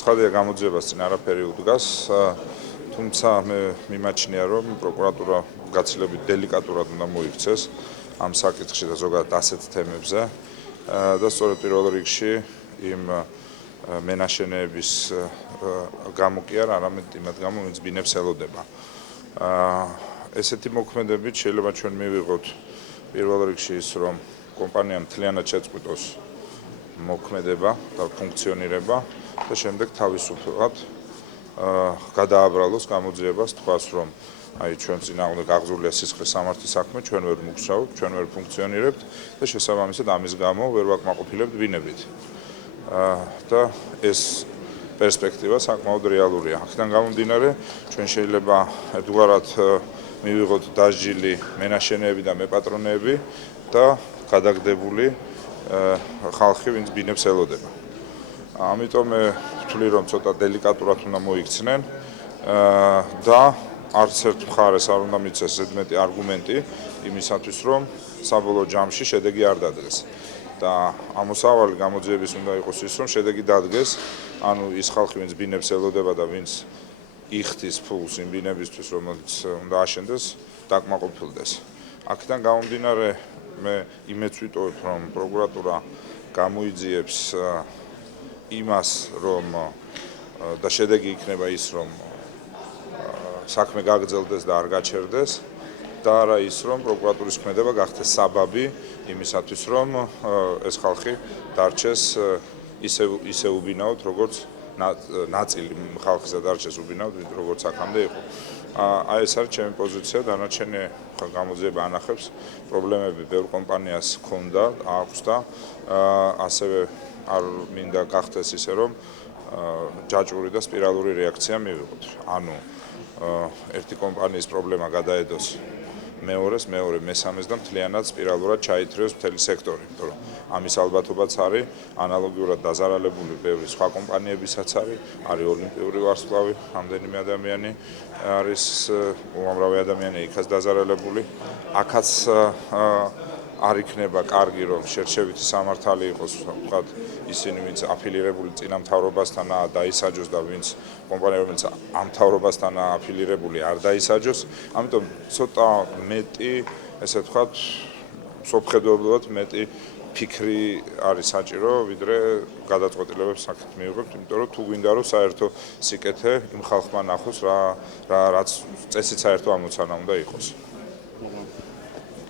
ცხადია გამოძიებას წინ არაფერი უდგას, თუმცა მე მიმაჩნია, რომ პროკურატურა გაცილებით დელიკატურად უნდა მოიქცეს ამ საკითხში და ზოგადად ასეთ თემებზე და სწორედ პირველ რიგში იმ მენაშენეების გამო კი არა, არამედ იმათ გამო, ვინც ბინებს ელოდება. ესეთი მოქმედებით შეიძლება ჩვენ მივიღოთ პირველ რიგში ის, რომ კომპანიამ მთლიანად შეწყვიტოს მოქმედება და ფუნქციონირება და შემდეგ თავისუფლად გადააბრალოს გამოძიებას, თქვას, რომ აი ჩვენ წინააღმდეგ აღძრულია სისხლის სამართლის საქმე, ჩვენ ვერ მოგშავთ, ჩვენ ვერ ფუნქციონირებთ და შესაბამისად ამის გამო ვერ ვაკმაყოფილებთ ბინებით. და ეს პერსპექტივა საკმაოდ რეალურია. აქედან გამომდინარე, ჩვენ შეიძლება ერთგვარად მივიღოთ დასჯილი მენაშენეები და მეპატრონეები და გადაგდებული ხალხი, ვინც ბინებს ელოდება. ამიტომ მე ვთვლი, რომ ცოტა დელიკატურად უნდა მოიქცნენ და არც ერთ მხარეს არ უნდა მიცეს ზედმეტი არგუმენტი იმისათვის, რომ საბოლოო ჯამში შედეგი არ დადგეს. და ამოსავალი გამოძიების უნდა იყოს ის, რომ შედეგი დადგეს, ანუ ის ხალხი, ვინც ბინებს ელოდება და ვინც იხდის ფულს იმ ბინებისთვის, რომელიც უნდა აშენდეს, დაკმაყოფილდეს. აქედან გამომდინარე, მე იმედს ვიტოვებ, რომ პროკურატურა გამოიძიებს იმას, რომ და შედეგი იქნება ის, რომ საქმე გაგრძელდეს და არ გაჩერდეს და არა ის, რომ პროკურატურის ქმედება გახდეს საბაბი იმისათვის, რომ ეს ხალხი დარჩეს ისე უბინაოდ, როგორც ნაწილი ხალხისა დარჩეს უბინაოდ, როგორც აქამდე იყო. აი ეს არის ჩემი პოზიცია, დანარჩენი გამოძიება ანახებს პრობლემები ბევრ კომპანიას ჰქონდა, აქვს და ასევე არ მინდა გახდეს ისე, რომ ჯაჭვური და სპირალური რეაქცია მივიღოთ. ანუ ერთი კომპანიის პრობლემა გადაედოს მეორეს, მეორე მესამეს და მთლიანად სპირალურად ჩაითრიოს მთელი სექტორი, იმიტომ რომ ამის ალბათობაც არის, ანალოგიურად დაზარალებული ბევრი სხვა კომპანიებისაც არის ოლიმპიური ვარსკვლავი, რამდენიმე ადამიანი არის უამრავი ადამიანი იქაც დაზარალებული. აქაც არ იქნება კარგი, რომ შერჩევითი სამართალი იყოს, ვთქვათ, ისინი, ვინც აფილირებული წინა მთავრობასთანაა დაისაჯოს და ვინც კომპანია, რომელიც ამ მთავრობასთანაა აფილირებული, არ დაისაჯოს. ამიტომ ცოტა მეტი, ესე ვთქვათ, სოფხედობრივად მეტი ფიქრი არის საჭირო, ვიდრე გადაწყვეტილებებს აქეთ მივიღებთ, იმიტომ რომ თუ გვინდა, რომ საერთო სიკეთე იმ ხალხმა ნახოს, რაც წესით საერთო ამოცანა უნდა იყოს.